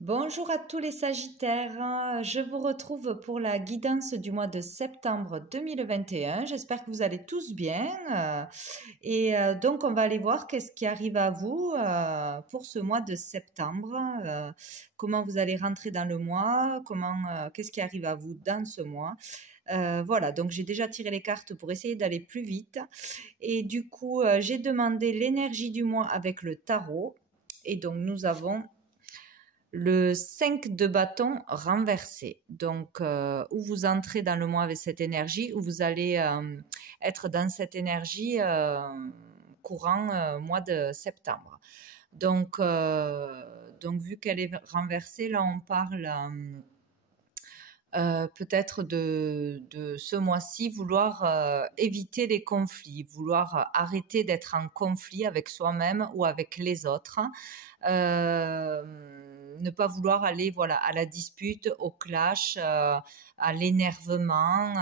Bonjour à tous les Sagittaires, je vous retrouve pour la guidance du mois de septembre 2021. J'espère que vous allez tous bien. Donc on va aller voir qu'est-ce qui arrive à vous pour ce mois de septembre. Comment vous allez rentrer dans le mois, qu'est-ce qui arrive à vous dans ce mois. Voilà, donc j'ai déjà tiré les cartes pour essayer d'aller plus vite. Et du coup, j'ai demandé l'énergie du mois avec le tarot. Et donc nous avons le 5 de bâton renversé. Donc, où vous entrez dans le mois avec cette énergie, où vous allez être dans cette énergie courant mois de septembre. Donc, vu qu'elle est renversée, là, on parle peut-être de ce mois-ci, vouloir éviter les conflits, vouloir arrêter d'être en conflit avec soi-même ou avec les autres. Ne pas vouloir aller à la dispute, au clash, à l'énervement,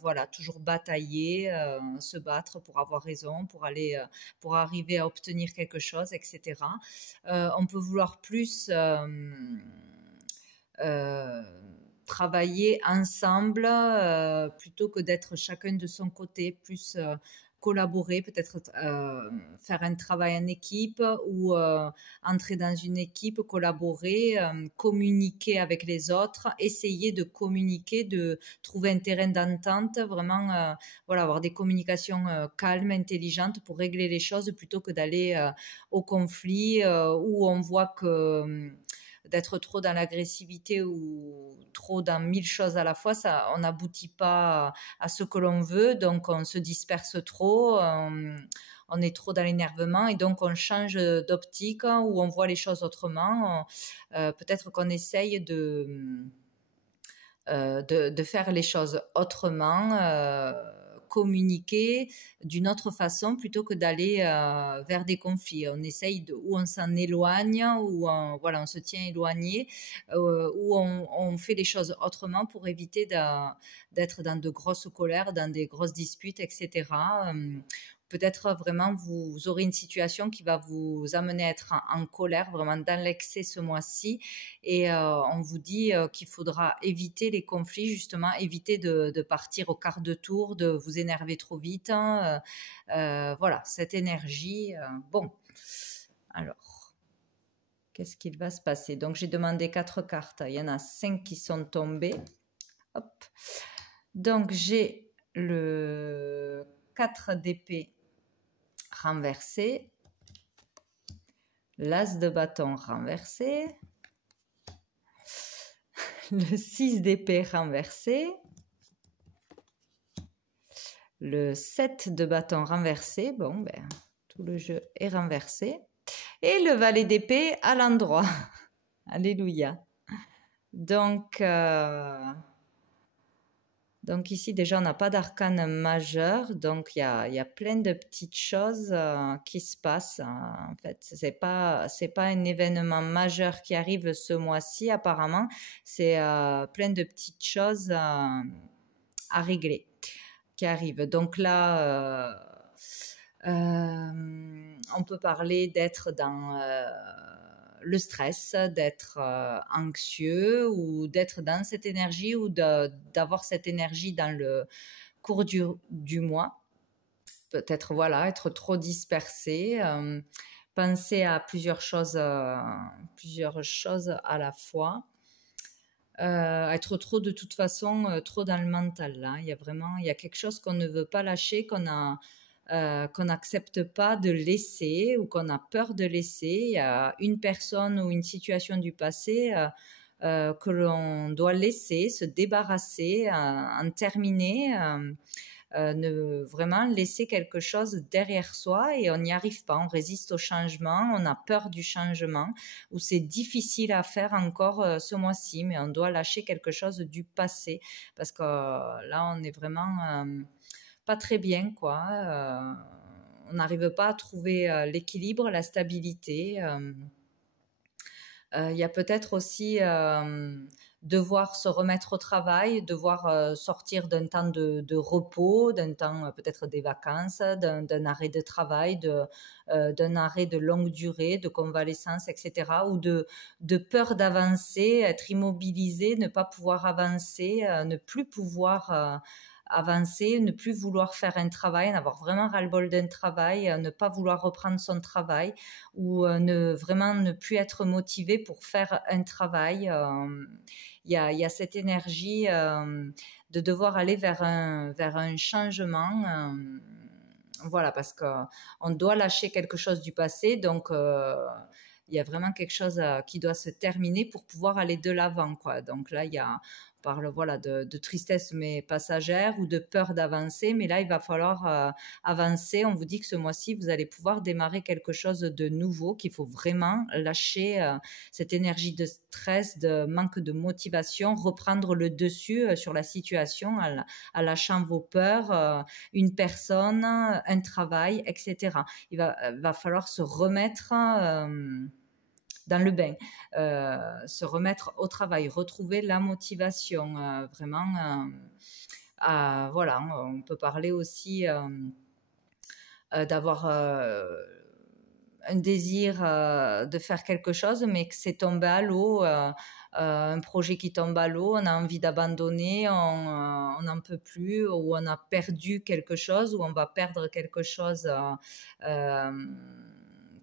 voilà, toujours batailler, se battre pour avoir raison, pour arriver à obtenir quelque chose, etc. On peut vouloir plus travailler ensemble plutôt que d'être chacun de son côté, plus collaborer, peut-être faire un travail en équipe ou entrer dans une équipe, collaborer, communiquer avec les autres, essayer de communiquer, de trouver un terrain d'entente, vraiment avoir des communications calmes, intelligentes pour régler les choses plutôt que d'aller au conflit où on voit que d'être trop dans l'agressivité ou trop dans mille choses à la fois, ça, on n'aboutit pas à ce que l'on veut, donc on se disperse trop, on est trop dans l'énervement et donc on change d'optique ou on voit les choses autrement. Peut-être qu'on essaye de faire les choses autrement, communiquer d'une autre façon plutôt que d'aller vers des conflits. On essaye ou on s'en éloigne, ou on se tient éloigné, ou on fait les choses autrement pour éviter d'être dans de grosses colères, dans des grosses disputes, etc. Peut-être vraiment vous aurez une situation qui va vous amener à être en colère, vraiment dans l'excès ce mois-ci. Et on vous dit qu'il faudra éviter les conflits, justement, éviter de partir au quart de tour, de vous énerver trop vite. Voilà, cette énergie. Bon, alors, qu'est-ce qu'il va se passer? Donc, j'ai demandé 4 cartes. Il y en a 5 qui sont tombées. Hop. Donc, j'ai le 4 d'épée renversé, l'as de bâton renversé, le 6 d'épée renversé, le 7 de bâton renversé, bon ben tout le jeu est renversé, et le valet d'épée à l'endroit. Alléluia. Donc ici déjà on n'a pas d'arcane majeur, donc il y a plein de petites choses qui se passent. En fait, c'est pas un événement majeur qui arrive ce mois-ci apparemment. C'est plein de petites choses à régler qui arrivent. Donc là, on peut parler d'être dans le stress, d'être anxieux ou d'être dans cette énergie ou d'avoir cette énergie dans le cours du mois. Peut-être être trop dispersé, penser à plusieurs choses à la fois. Être trop de toute façon, trop dans le mental là. Il y a quelque chose qu'on ne veut pas lâcher, qu'on n'accepte pas de laisser ou qu'on a peur de laisser. Il y a une personne ou une situation du passé que l'on doit laisser, se débarrasser, en terminer, vraiment laisser quelque chose derrière soi et on n'y arrive pas, on résiste au changement, on a peur du changement ou c'est difficile à faire encore ce mois-ci, mais on doit lâcher quelque chose du passé parce que là on est vraiment pas très bien quoi. On n'arrive pas à trouver l'équilibre, la stabilité. Il y a peut-être aussi devoir se remettre au travail, devoir sortir d'un temps de repos, d'un temps peut-être des vacances, d'un arrêt de travail, d'un arrêt de longue durée, de convalescence, etc. Ou de peur d'avancer, être immobilisé, ne pas pouvoir avancer, ne plus pouvoir avancer, ne plus vouloir faire un travail, n'avoir vraiment ras-le-bol d'un travail, ne pas vouloir reprendre son travail ou vraiment ne plus être motivé pour faire un travail. Il y a cette énergie de devoir aller vers un changement. Voilà, parce qu'on doit lâcher quelque chose du passé, donc il y a vraiment quelque chose qui doit se terminer pour pouvoir aller de l'avant, quoi. Donc là, on parle voilà, de tristesse mais passagère ou de peur d'avancer, mais là, il va falloir avancer. On vous dit que ce mois-ci, vous allez pouvoir démarrer quelque chose de nouveau, qu'il faut vraiment lâcher cette énergie de stress, de manque de motivation, reprendre le dessus sur la situation en lâchant vos peurs, une personne, un travail, etc. Il va falloir se remettre dans le bain, se remettre au travail, retrouver la motivation, vraiment. Voilà, on peut parler aussi d'avoir un désir de faire quelque chose, mais que c'est tombé à l'eau, un projet qui tombe à l'eau, on a envie d'abandonner, on n'en peut plus, ou on a perdu quelque chose, ou on va perdre quelque chose.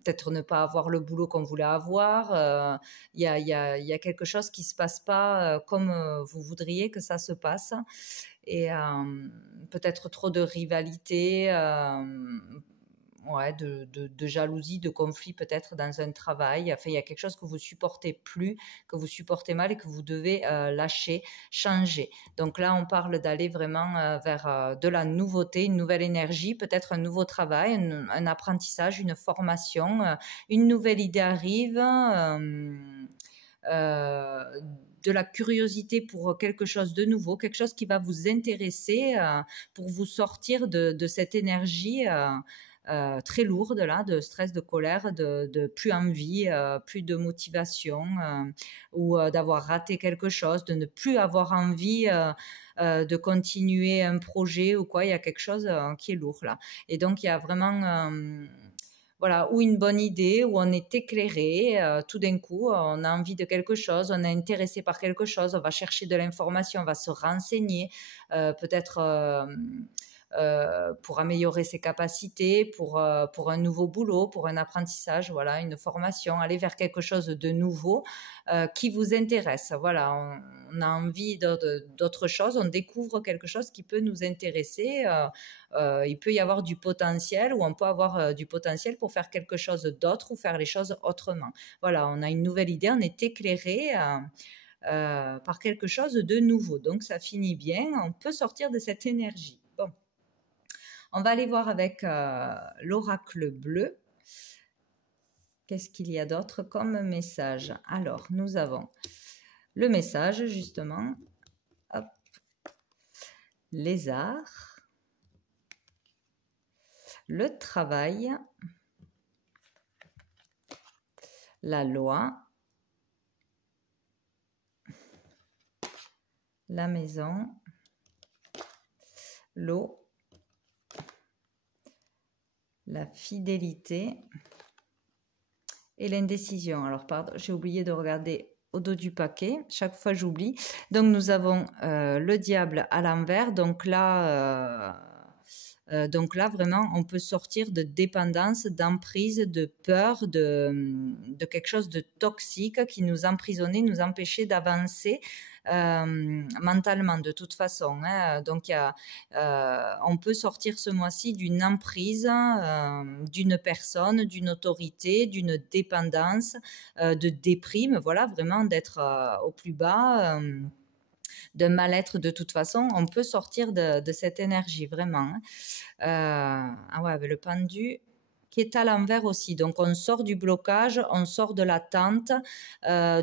Peut-être ne pas avoir le boulot qu'on voulait avoir. Il y a quelque chose qui ne se passe pas comme vous voudriez que ça se passe. Et peut-être trop de rivalité, ouais, de jalousie, de conflit peut-être dans un travail. Enfin, il y a quelque chose que vous supportez plus, que vous supportez mal et que vous devez lâcher, changer. Donc là, on parle d'aller vraiment vers de la nouveauté, une nouvelle énergie, peut-être un nouveau travail, un apprentissage, une formation, une nouvelle idée arrive. De la curiosité pour quelque chose de nouveau, quelque chose qui va vous intéresser pour vous sortir de cette énergie très lourde là, de stress, de colère, de plus envie, plus de motivation, ou d'avoir raté quelque chose, de ne plus avoir envie de continuer un projet ou quoi. Il y a quelque chose qui est lourd là. Et donc il y a vraiment voilà, ou une bonne idée, où on est éclairé, tout d'un coup, on a envie de quelque chose, on est intéressé par quelque chose, on va chercher de l'information, on va se renseigner, peut-être pour améliorer ses capacités, pour un nouveau boulot, pour un apprentissage, voilà, une formation, aller vers quelque chose de nouveau qui vous intéresse. Voilà, on a envie d'autre chose, on découvre quelque chose qui peut nous intéresser. Il peut y avoir du potentiel, ou on peut avoir du potentiel pour faire quelque chose d'autre ou faire les choses autrement. Voilà, on a une nouvelle idée, on est éclairé par quelque chose de nouveau. Donc ça finit bien, on peut sortir de cette énergie. Bon. On va aller voir avec l'oracle bleu. Qu'est-ce qu'il y a d'autre comme message? Alors, nous avons le message, justement. Hop. Lézard. Le travail. La loi. La maison. L'eau. La fidélité et l'indécision. Alors, pardon, j'ai oublié de regarder au dos du paquet. Chaque fois, j'oublie. Donc, nous avons le diable à l'envers. Donc là, vraiment, on peut sortir de dépendance, d'emprise, de peur, de quelque chose de toxique qui nous emprisonnait, nous empêchait d'avancer mentalement de toute façon. Hein. Donc, on peut sortir ce mois-ci d'une emprise, d'une personne, d'une autorité, d'une dépendance, de déprime, voilà, vraiment d'être au plus bas. De mal-être de toute façon, on peut sortir de cette énergie, vraiment. Ah ouais, avec le pendu qui est à l'envers aussi. Donc, on sort du blocage, on sort de l'attente,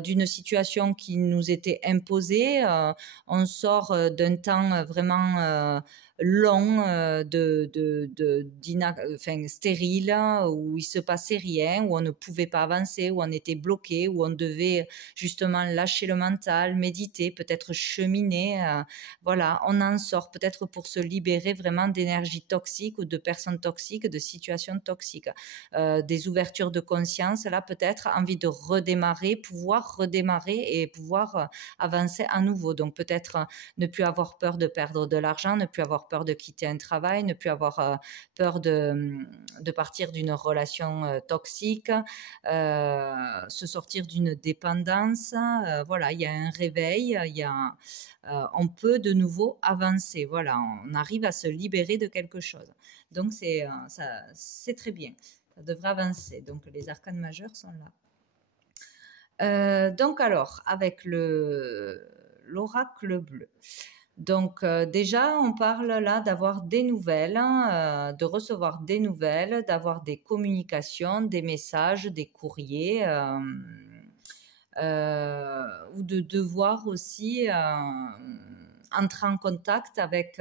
d'une situation qui nous était imposée, on sort d'un temps vraiment long, enfin, stérile, où il se passait rien, où on ne pouvait pas avancer, où on était bloqué, où on devait justement lâcher le mental, méditer, peut-être cheminer. Voilà, on en sort peut-être pour se libérer vraiment d'énergie toxique ou de personnes toxiques, de situations toxiques. Des ouvertures de conscience, là peut-être envie de redémarrer, pouvoir redémarrer et pouvoir avancer à nouveau. Donc peut-être ne plus avoir peur de perdre de l'argent, ne plus avoir peur de quitter un travail, ne plus avoir peur de partir d'une relation toxique, se sortir d'une dépendance. Voilà, il y a un réveil, on peut de nouveau avancer. Voilà, on arrive à se libérer de quelque chose. Donc c'est très bien. Ça devrait avancer. Donc les arcanes majeurs sont là. Donc alors, avec l'oracle bleu. Donc déjà, on parle là d'avoir des nouvelles, de recevoir des nouvelles, d'avoir des communications, des messages, des courriers, ou de devoir aussi entrer en contact avec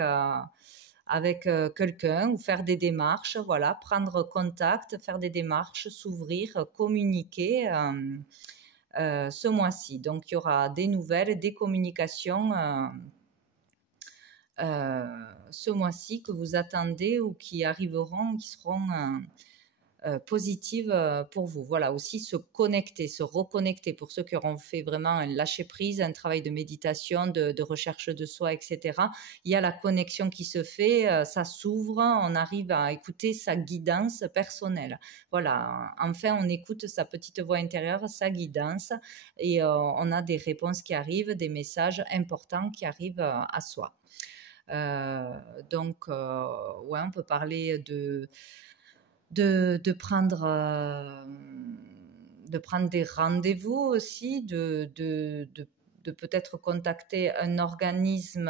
quelqu'un ou faire des démarches, voilà, prendre contact, faire des démarches, s'ouvrir, communiquer ce mois-ci. Donc, il y aura des nouvelles, des communications ce mois-ci que vous attendez ou qui arriveront, qui seront positives pour vous. Voilà, aussi se connecter, se reconnecter pour ceux qui auront fait vraiment un lâcher-prise, un travail de méditation, de recherche de soi, etc. Il y a la connexion qui se fait, ça s'ouvre, on arrive à écouter sa guidance personnelle. Voilà, enfin on écoute sa petite voix intérieure, sa guidance, et on a des réponses qui arrivent, des messages importants qui arrivent à soi. Donc, ouais, on peut parler de prendre des rendez-vous aussi, de peut-être contacter un organisme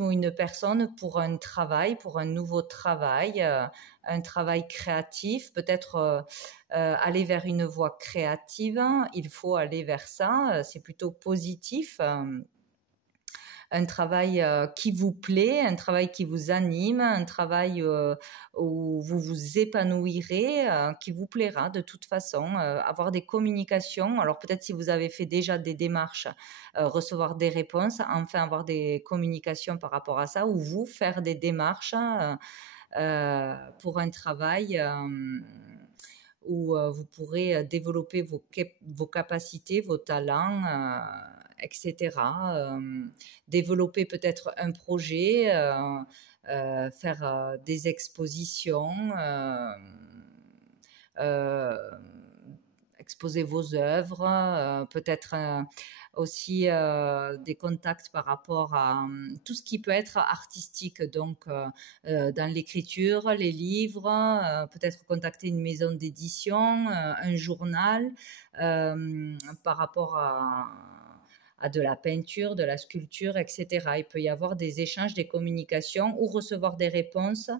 ou une personne pour un travail, pour un nouveau travail, un travail créatif, peut-être aller vers une voie créative. Il faut aller vers ça, c'est plutôt positif. Un travail qui vous plaît, un travail qui vous anime, un travail où vous vous épanouirez, qui vous plaira de toute façon. Avoir des communications, alors peut-être si vous avez fait déjà des démarches, recevoir des réponses, enfin avoir des communications par rapport à ça, ou vous faire des démarches pour un travail où vous pourrez développer vos capacités, vos talents, etc. Développer peut-être un projet, faire des expositions, euh, exposer vos œuvres, peut-être aussi des contacts par rapport à tout ce qui peut être artistique, donc dans l'écriture, les livres, peut-être contacter une maison d'édition, un journal, par rapport à de la peinture, de la sculpture, etc. Il peut y avoir des échanges, des communications ou recevoir des réponses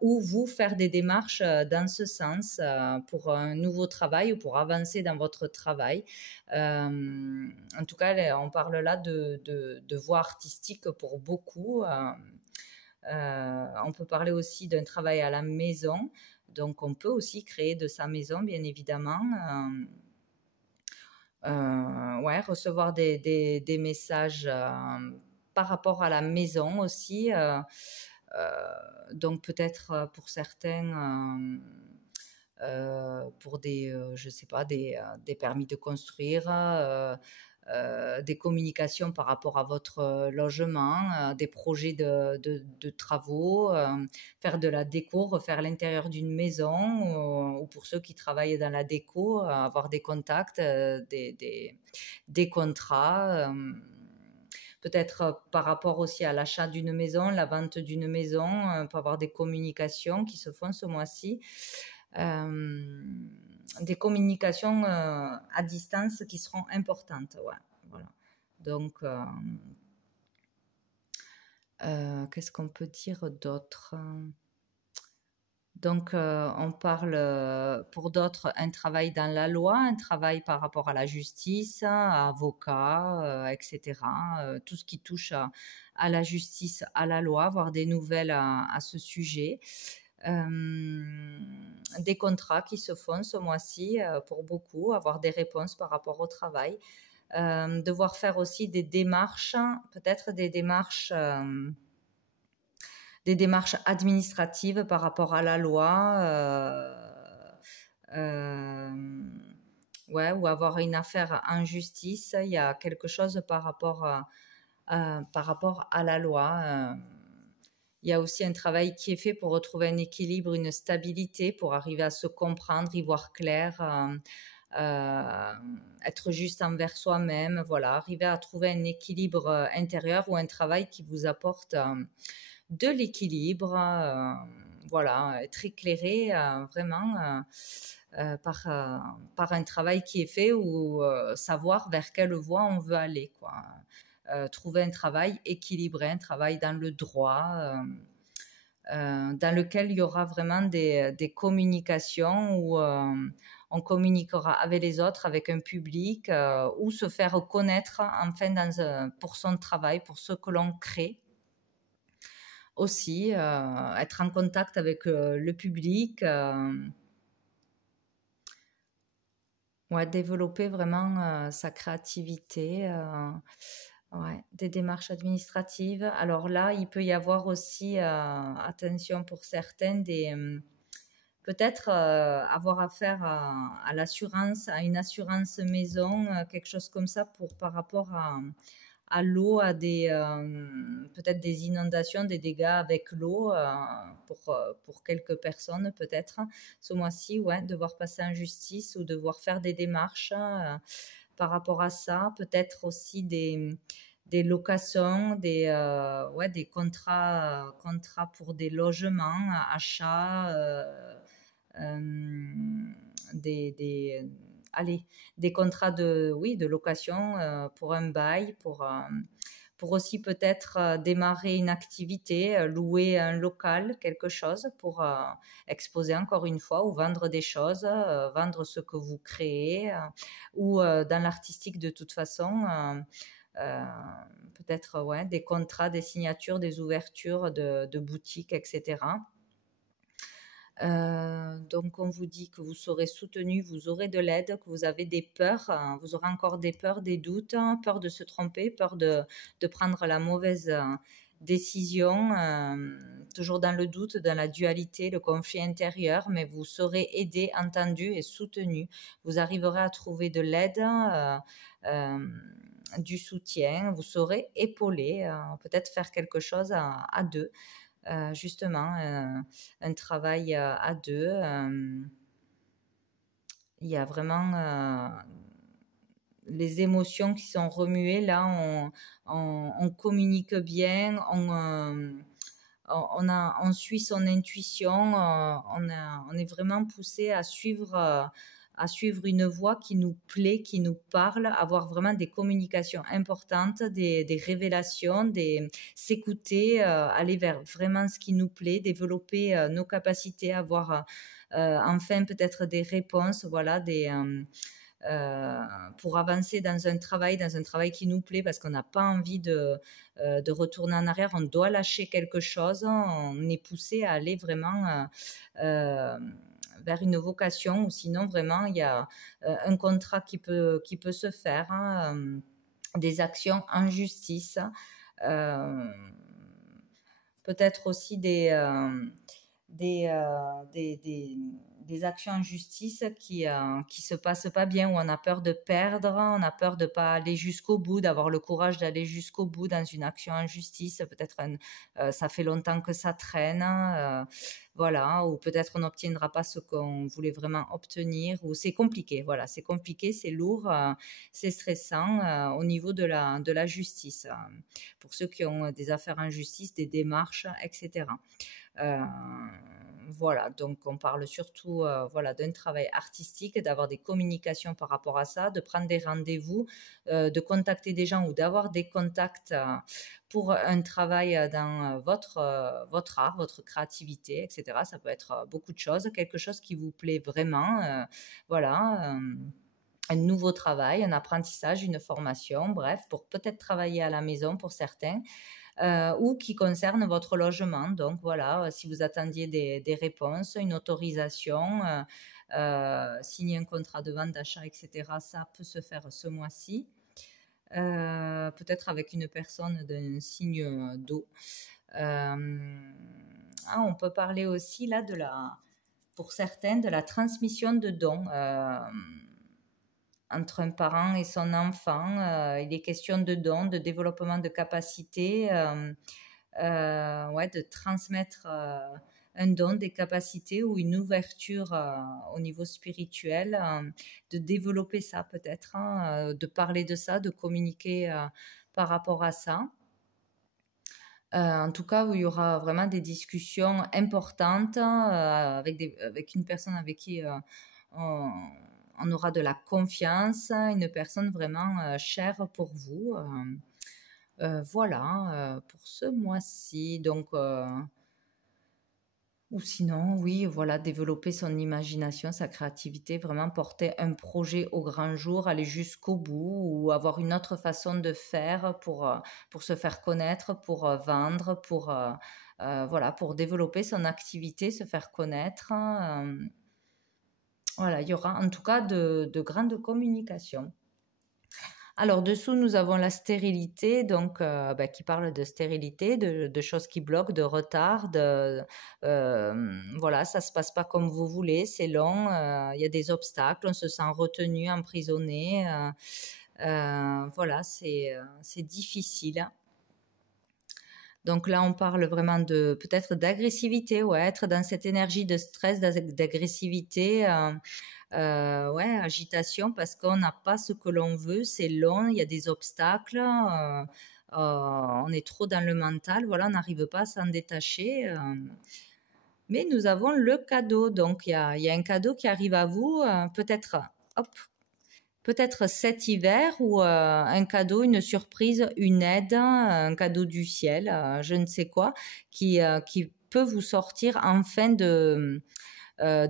ou vous faire des démarches dans ce sens pour un nouveau travail ou pour avancer dans votre travail. En tout cas, on parle là de voie artistique pour beaucoup. On peut parler aussi d'un travail à la maison. Donc, on peut aussi créer de sa maison, bien évidemment. Ouais, recevoir des messages par rapport à la maison aussi. Donc peut-être pour certains, pour je sais pas, des permis de construire, des communications par rapport à votre logement, des projets de travaux, faire de la déco, refaire l'intérieur d'une maison, ou pour ceux qui travaillent dans la déco, avoir des contacts, des contrats. Peut-être par rapport aussi à l'achat d'une maison, la vente d'une maison, pour avoir des communications qui se font ce mois-ci. Des communications à distance qui seront importantes. Ouais, voilà. Donc, qu'est-ce qu'on peut dire d'autre? Donc, on parle pour d'autres un travail dans la loi, un travail par rapport à la justice, à avocat, etc. Tout ce qui touche à la justice, à la loi, avoir des nouvelles à ce sujet. Des contrats qui se font ce mois-ci pour beaucoup, avoir des réponses par rapport au travail. Devoir faire aussi des démarches, peut-être des démarches administratives par rapport à la loi, ouais, ou avoir une affaire en justice. Il y a quelque chose par rapport à la loi. Il y a aussi un travail qui est fait pour retrouver un équilibre, une stabilité, pour arriver à se comprendre, y voir clair, être juste envers soi-même, voilà, arriver à trouver un équilibre intérieur ou un travail qui vous apporte de l'équilibre, voilà, être éclairé vraiment par un travail qui est fait ou savoir vers quelle voie on veut aller, quoi. Trouver un travail équilibré, un travail dans le droit, dans lequel il y aura vraiment des communications où on communiquera avec les autres, avec un public, ou se faire connaître enfin pour son travail, pour ce que l'on crée. Aussi, être en contact avec le public, ouais, développer vraiment sa créativité, ouais, des démarches administratives. Alors là, il peut y avoir aussi, attention pour certaines, peut-être avoir affaire à l'assurance, à une assurance maison, quelque chose comme ça par rapport à l'eau, à peut-être des inondations, des dégâts avec l'eau pour quelques personnes peut-être. Ce mois-ci, ouais, devoir passer en justice ou devoir faire des démarches par rapport à ça. Peut-être aussi des locations, ouais, des contrats pour des logements, achats, des, allez, des contrats oui, de location pour un bail, pour aussi peut-être démarrer une activité, louer un local, quelque chose pour exposer encore une fois ou vendre des choses, vendre ce que vous créez ou dans l'artistique de toute façon. Peut-être ouais, des contrats, des signatures, des ouvertures de boutiques, etc. Donc, on vous dit que vous serez soutenu, vous aurez de l'aide, que vous avez des peurs, vous aurez encore des peurs, des doutes, peur de se tromper, peur de prendre la mauvaise décision, toujours dans le doute, dans la dualité, le conflit intérieur, mais vous serez aidé, entendu et soutenu. Vous arriverez à trouver de l'aide, du soutien, vous serez épaulé, peut-être faire quelque chose à deux. Justement, un travail à deux. Il y a vraiment les émotions qui sont remuées. Là, on communique bien, on suit son intuition, on est vraiment poussé à suivre une voie qui nous plaît, qui nous parle, avoir vraiment des communications importantes, des révélations, s'écouter, aller vers vraiment ce qui nous plaît, développer nos capacités, avoir enfin peut-être des réponses, voilà, pour avancer dans un travail qui nous plaît parce qu'on n'a pas envie de retourner en arrière, on doit lâcher quelque chose, on est poussé à aller vraiment vers une vocation ou sinon vraiment il y a un contrat qui peut se faire, hein, des actions en justice, peut-être aussi des actions en justice qui se passent pas bien, où on a peur de perdre, on a peur de pas aller jusqu'au bout, d'avoir le courage d'aller jusqu'au bout dans une action en justice. Peut-être ça fait longtemps que ça traîne, voilà, ou peut-être on n'obtiendra pas ce qu'on voulait vraiment obtenir, ou c'est compliqué, voilà, c'est compliqué, c'est lourd, c'est stressant au niveau de la justice, pour ceux qui ont des affaires en justice, des démarches, etc. voilà, donc on parle surtout voilà, d'un travail artistique, d'avoir des communications par rapport à ça, de prendre des rendez-vous, de contacter des gens ou d'avoir des contacts pour un travail dans votre art, votre créativité, etc. Ça peut être beaucoup de choses, quelque chose qui vous plaît vraiment, voilà. Un nouveau travail, un apprentissage, une formation, bref, pour peut-être travailler à la maison pour certains, ou qui concerne votre logement. Donc voilà, si vous attendiez des réponses, une autorisation, signer un contrat de vente, d'achat, etc., ça peut se faire ce mois-ci. Peut-être avec une personne d'un signe d'eau. On peut parler aussi là pour certains, de la transmission de dons. Entre un parent et son enfant, il est question de dons, de développement de capacités, ouais, de transmettre un don, des capacités ou une ouverture au niveau spirituel, de développer ça peut-être, hein, de parler de ça, de communiquer par rapport à ça. En tout cas, où il y aura vraiment des discussions importantes avec une personne avec qui on aura de la confiance, une personne vraiment chère pour vous. Voilà, pour ce mois-ci. Donc, ou sinon, oui, voilà, développer son imagination, sa créativité, vraiment porter un projet au grand jour, aller jusqu'au bout ou avoir une autre façon de faire pour se faire connaître, pour vendre, voilà, pour développer son activité, se faire connaître. Voilà, il y aura en tout cas de grandes communications. Alors, dessous, nous avons la stérilité, donc qui parle de stérilité, de choses qui bloquent, de retard, voilà, ça se passe pas comme vous voulez, c'est long, il y a des obstacles, on se sent retenu, emprisonné, voilà, c'est difficile. Donc là, on parle vraiment de peut-être d'agressivité, ouais, être dans cette énergie de stress, d'agressivité. Ouais, agitation parce qu'on n'a pas ce que l'on veut, c'est long, il y a des obstacles, on est trop dans le mental, voilà, on n'arrive pas à s'en détacher. Mais nous avons le cadeau, donc il y a un cadeau qui arrive à vous, peut-être, hop, peut-être cet hiver ou un cadeau, une surprise, une aide, un cadeau du ciel, je ne sais quoi, qui peut vous sortir enfin de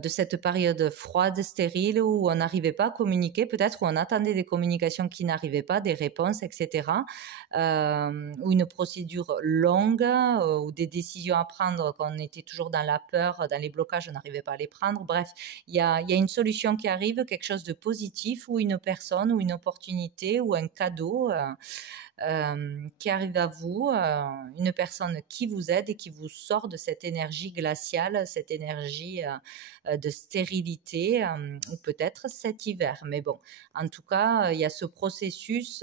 cette période froide, stérile, où on n'arrivait pas à communiquer, peut-être où on attendait des communications qui n'arrivaient pas, des réponses, etc. Ou une procédure longue, ou des décisions à prendre, qu'on était toujours dans la peur, dans les blocages, on n'arrivait pas à les prendre. Bref, il y a une solution qui arrive, quelque chose de positif, ou une personne, ou une opportunité, ou un cadeau qui arrive à vous, une personne qui vous aide et qui vous sort de cette énergie glaciale, cette énergie de stérilité, ou peut-être cet hiver. Mais bon, en tout cas, il y a ce processus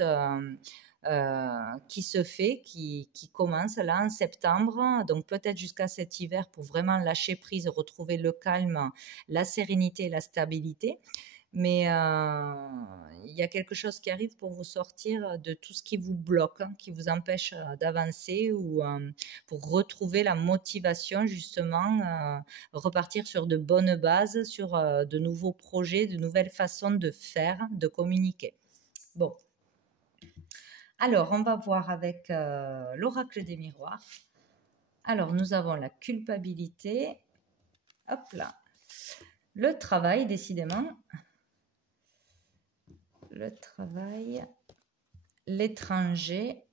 qui se fait, qui commence là en septembre, donc peut-être jusqu'à cet hiver pour vraiment lâcher prise, retrouver le calme, la sérénité et la stabilité. Mais il y a quelque chose qui arrive pour vous sortir de tout ce qui vous bloque, hein, qui vous empêche d'avancer ou pour retrouver la motivation justement, repartir sur de bonnes bases, sur de nouveaux projets, de nouvelles façons de faire, de communiquer. Bon, alors on va voir avec l'oracle des miroirs. Alors nous avons la culpabilité, hop là, le travail décidément. Le travail, l'étranger,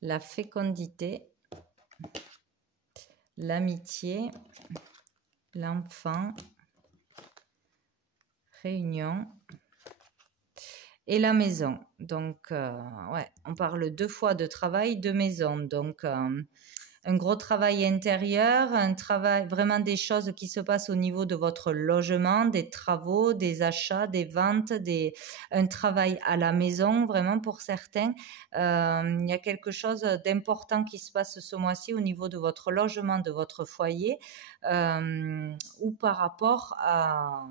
la fécondité, l'amitié, l'enfant, réunion et la maison. Donc, ouais, on parle 2 fois de travail, de maison. Donc, un gros travail intérieur, un travail, vraiment des choses qui se passent au niveau de votre logement, des travaux, des achats, des ventes, un travail à la maison, vraiment pour certains. Il y a quelque chose d'important qui se passe ce mois-ci au niveau de votre logement, de votre foyer, ou par rapport à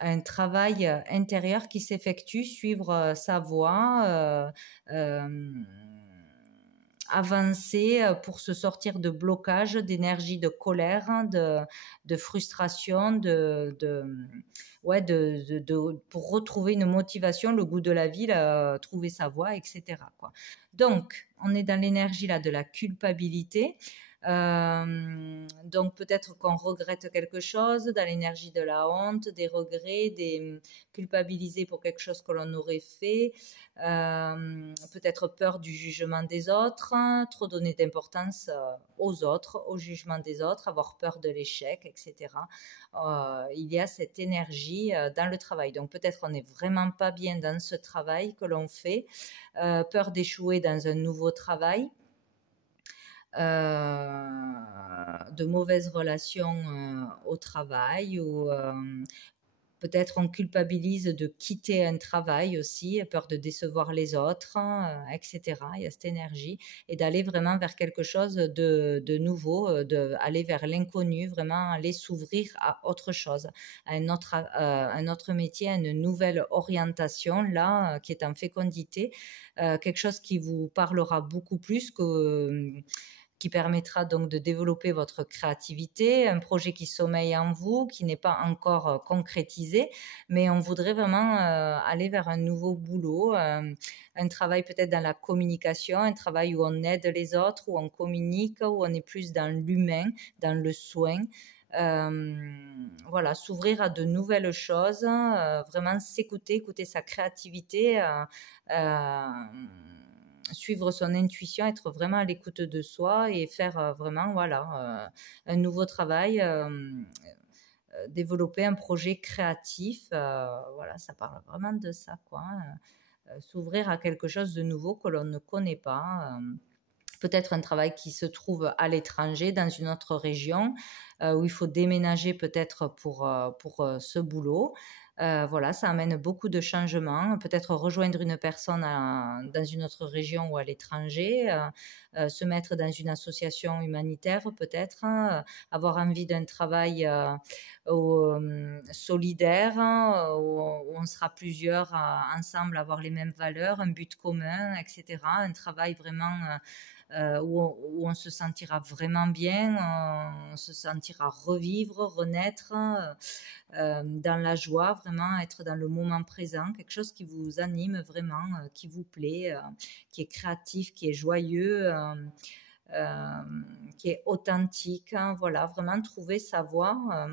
un travail intérieur qui s'effectue, suivre sa voie, avancer pour se sortir de blocage, d'énergie, de colère, de frustration, ouais, pour retrouver une motivation, le goût de la vie, trouver sa voie, etc., quoi. Donc, on est dans l'énergie là de la culpabilité. Donc peut-être qu'on regrette quelque chose, dans l'énergie de la honte, des regrets, des culpabiliser pour quelque chose que l'on aurait fait, peut-être peur du jugement des autres, trop donner d'importance aux autres, au jugement des autres, avoir peur de l'échec, etc. Il y a cette énergie dans le travail. Donc peut-être on n'est vraiment pas bien dans ce travail que l'on fait, peur d'échouer dans un nouveau travail. De mauvaises relations au travail ou peut-être on culpabilise de quitter un travail aussi, peur de décevoir les autres, etc. Il y a cette énergie et d'aller vraiment vers quelque chose de nouveau, d'aller vers l'inconnu, vraiment aller s'ouvrir à autre chose, à un autre métier, à une nouvelle orientation là qui est en fécondité, quelque chose qui vous parlera beaucoup plus qui permettra donc de développer votre créativité, un projet qui sommeille en vous, qui n'est pas encore concrétisé, mais on voudrait vraiment aller vers un nouveau boulot, un travail peut-être dans la communication, un travail où on aide les autres, où on communique, où on est plus dans l'humain, dans le soin. Voilà, s'ouvrir à de nouvelles choses, vraiment s'écouter, écouter sa créativité, suivre son intuition, être vraiment à l'écoute de soi et faire vraiment voilà, un nouveau travail, développer un projet créatif. Voilà, ça parle vraiment de ça, quoi. S'ouvrir à quelque chose de nouveau que l'on ne connaît pas. Peut-être un travail qui se trouve à l'étranger, dans une autre région, où il faut déménager peut-être pour ce boulot. Voilà, ça amène beaucoup de changements. Peut-être rejoindre une personne dans une autre région ou à l'étranger, se mettre dans une association humanitaire peut-être, avoir envie d'un travail solidaire, où on sera plusieurs ensemble, avoir les mêmes valeurs, un but commun, etc. Un travail vraiment où on se sentira vraiment bien, on se sentira revivre, renaître dans la joie, vraiment être dans le moment présent, quelque chose qui vous anime vraiment, qui vous plaît, qui est créatif, qui est joyeux, qui est authentique, hein, voilà, vraiment trouver sa voie.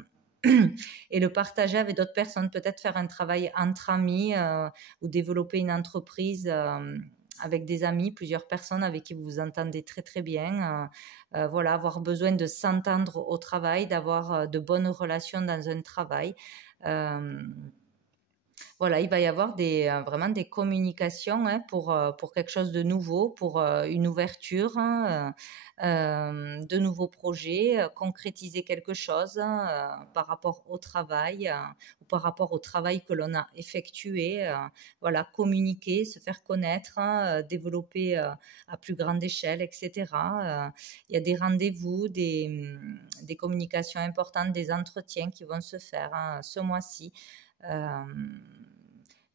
Et le partager avec d'autres personnes, peut-être faire un travail entre amis ou développer une entreprise avec des amis, plusieurs personnes avec qui vous vous entendez très très bien. Voilà, avoir besoin de s'entendre au travail, d'avoir de bonnes relations dans un travail. Voilà, il va y avoir vraiment des communications, hein, pour quelque chose de nouveau, pour une ouverture, hein, de nouveaux projets, concrétiser quelque chose par rapport au travail ou par rapport au travail que l'on a effectué. Voilà, communiquer, se faire connaître, hein, développer à plus grande échelle, etc. Il y a des rendez-vous, des communications importantes, des entretiens qui vont se faire hein, ce mois-ci.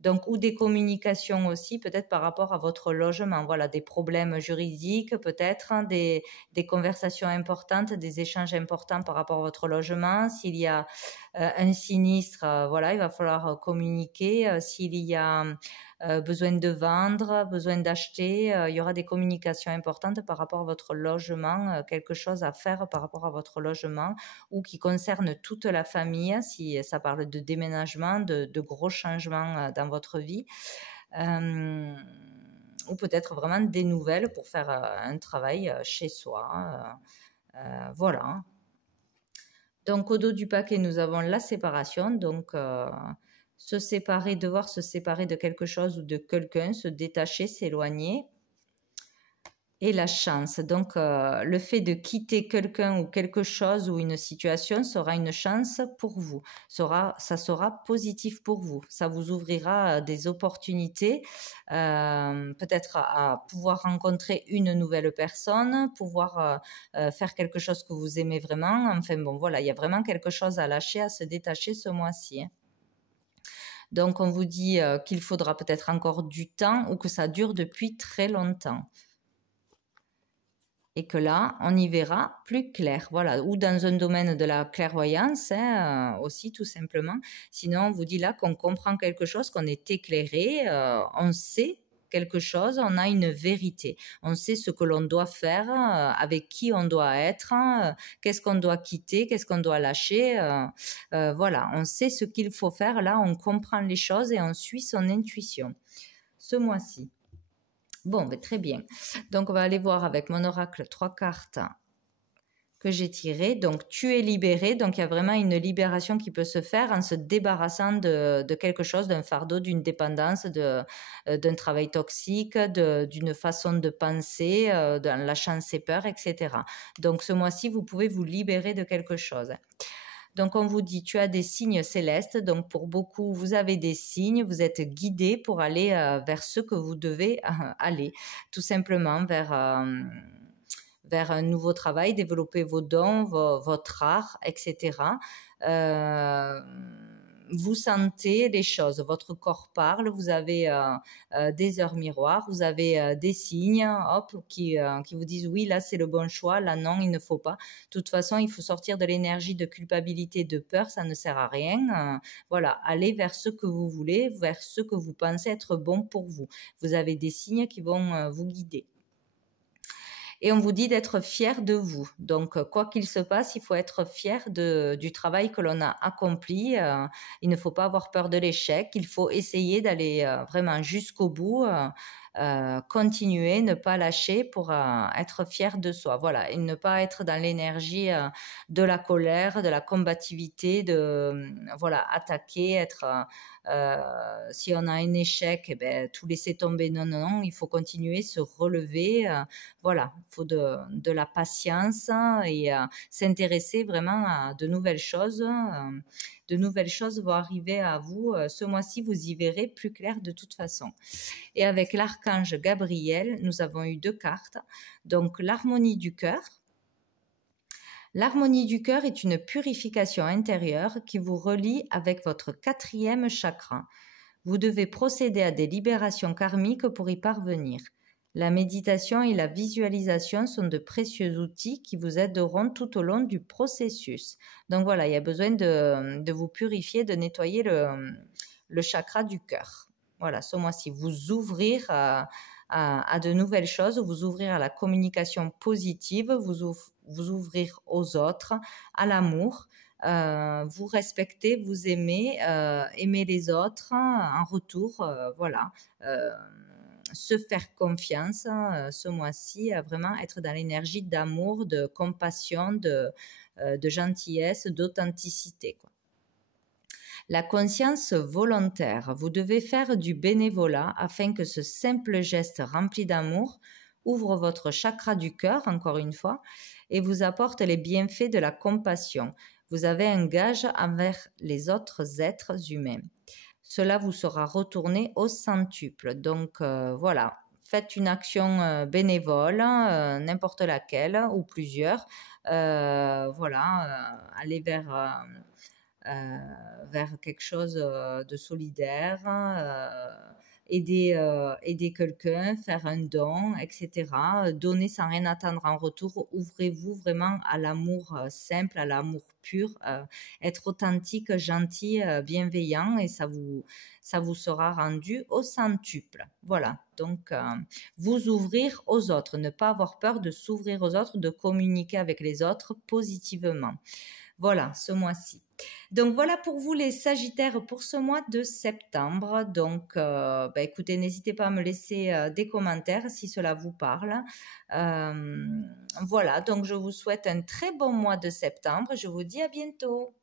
Donc, ou des communications aussi, peut-être par rapport à votre logement. Voilà, des problèmes juridiques, peut-être, hein, des conversations importantes, des échanges importants par rapport à votre logement. S'il y a un sinistre, voilà, il va falloir communiquer. S'il y a besoin de vendre, besoin d'acheter, il y aura des communications importantes par rapport à votre logement, quelque chose à faire par rapport à votre logement ou qui concerne toute la famille, si ça parle de déménagement, de gros changements dans votre vie. Ou peut-être vraiment des nouvelles pour faire un travail chez soi. Voilà. Donc, au dos du paquet, nous avons la séparation. Donc, se séparer, devoir se séparer de quelque chose ou de quelqu'un, se détacher, s'éloigner. Et la chance. Donc, le fait de quitter quelqu'un ou quelque chose ou une situation sera une chance pour vous. Ça sera positif pour vous. Ça vous ouvrira des opportunités, peut-être à pouvoir rencontrer une nouvelle personne, pouvoir faire quelque chose que vous aimez vraiment. Enfin bon, voilà, il y a vraiment quelque chose à lâcher, à se détacher ce mois-ci. Hein. Donc, on vous dit qu'il faudra peut-être encore du temps ou que ça dure depuis très longtemps. et que là, on y verra plus clair. Voilà, ou dans un domaine de la clairvoyance aussi, tout simplement. Sinon, on vous dit là qu'on comprend quelque chose, qu'on est éclairé, on sait quelque chose, on a une vérité. On sait ce que l'on doit faire, avec qui on doit être, qu'est-ce qu'on doit quitter, qu'est-ce qu'on doit lâcher. Voilà, on sait ce qu'il faut faire. Là, on comprend les choses et on suit son intuition. Ce mois-ci. Bon, ben, très bien. Donc, on va aller voir avec mon oracle 3 cartes que j'ai tirées. Donc, tu es libéré. Donc, il y a vraiment une libération qui peut se faire en se débarrassant de quelque chose, d'un fardeau, d'une dépendance, d'un travail toxique, d'une façon de penser, en lâchant ses peurs, etc. Donc, ce mois-ci, vous pouvez vous libérer de quelque chose. Donc, on vous dit, tu as des signes célestes. Donc, pour beaucoup, vous avez des signes, vous êtes guidé pour aller vers ce que vous devez aller, tout simplement vers un nouveau travail, développer vos dons, votre art, etc. Vous sentez les choses, votre corps parle, vous avez des heures miroirs, vous avez des signes qui vous disent oui, là c'est le bon choix, là non, il ne faut pas. De toute façon, il faut sortir de l'énergie de culpabilité, de peur, ça ne sert à rien. Voilà, allez vers ce que vous voulez, vers ce que vous pensez être bon pour vous. Vous avez des signes qui vont vous guider. Et on vous dit d'être fier de vous. Donc, quoi qu'il se passe, il faut être fier du travail que l'on a accompli. Il ne faut pas avoir peur de l'échec. Il faut essayer d'aller vraiment jusqu'au bout, continuer, ne pas lâcher pour être fier de soi. Voilà, et ne pas être dans l'énergie de la colère, de la combativité, voilà, attaquer, être... si on a un échec, eh ben, tout laisser tomber, non, non, non, il faut continuer, se relever, voilà, il faut de la patience et s'intéresser vraiment à de nouvelles choses. De nouvelles choses vont arriver à vous. Ce mois-ci, vous y verrez plus clair de toute façon. Et avec l'archange Gabriel, nous avons eu 2 cartes. Donc, l'harmonie du cœur. L'harmonie du cœur est une purification intérieure qui vous relie avec votre 4e chakra. Vous devez procéder à des libérations karmiques pour y parvenir. La méditation et la visualisation sont de précieux outils qui vous aideront tout au long du processus. Donc voilà, il y a besoin de vous purifier, de nettoyer le chakra du cœur. Voilà, ce mois-ci, vous ouvrir à de nouvelles choses, vous ouvrir à la communication positive, vous ouvrir aux autres, à l'amour, vous respecter, vous aimer, aimer les autres en retour, voilà. Se faire confiance ce mois-ci, vraiment être dans l'énergie d'amour, de compassion, de gentillesse, d'authenticité, quoi. La conscience volontaire. Vous devez faire du bénévolat afin que ce simple geste rempli d'amour ouvre votre chakra du cœur, encore une fois, et vous apporte les bienfaits de la compassion. Vous avez un gage envers les autres êtres humains. Cela vous sera retourné au centuple. Donc voilà, faites une action bénévole, n'importe laquelle ou plusieurs. Voilà, allez vers quelque chose de solidaire, aider quelqu'un, faire un don, etc. Donner sans rien attendre en retour. Ouvrez-vous vraiment à l'amour simple, à l'amour pur, être authentique, gentil, bienveillant, et ça vous sera rendu au centuple. Voilà, donc vous ouvrir aux autres, ne pas avoir peur de s'ouvrir aux autres, de communiquer avec les autres positivement. Voilà, ce mois-ci. Donc voilà pour vous les Sagittaires pour ce mois de septembre. Donc écoutez, n'hésitez pas à me laisser des commentaires si cela vous parle. Voilà, donc je vous souhaite un très bon mois de septembre. Je vous dis à bientôt.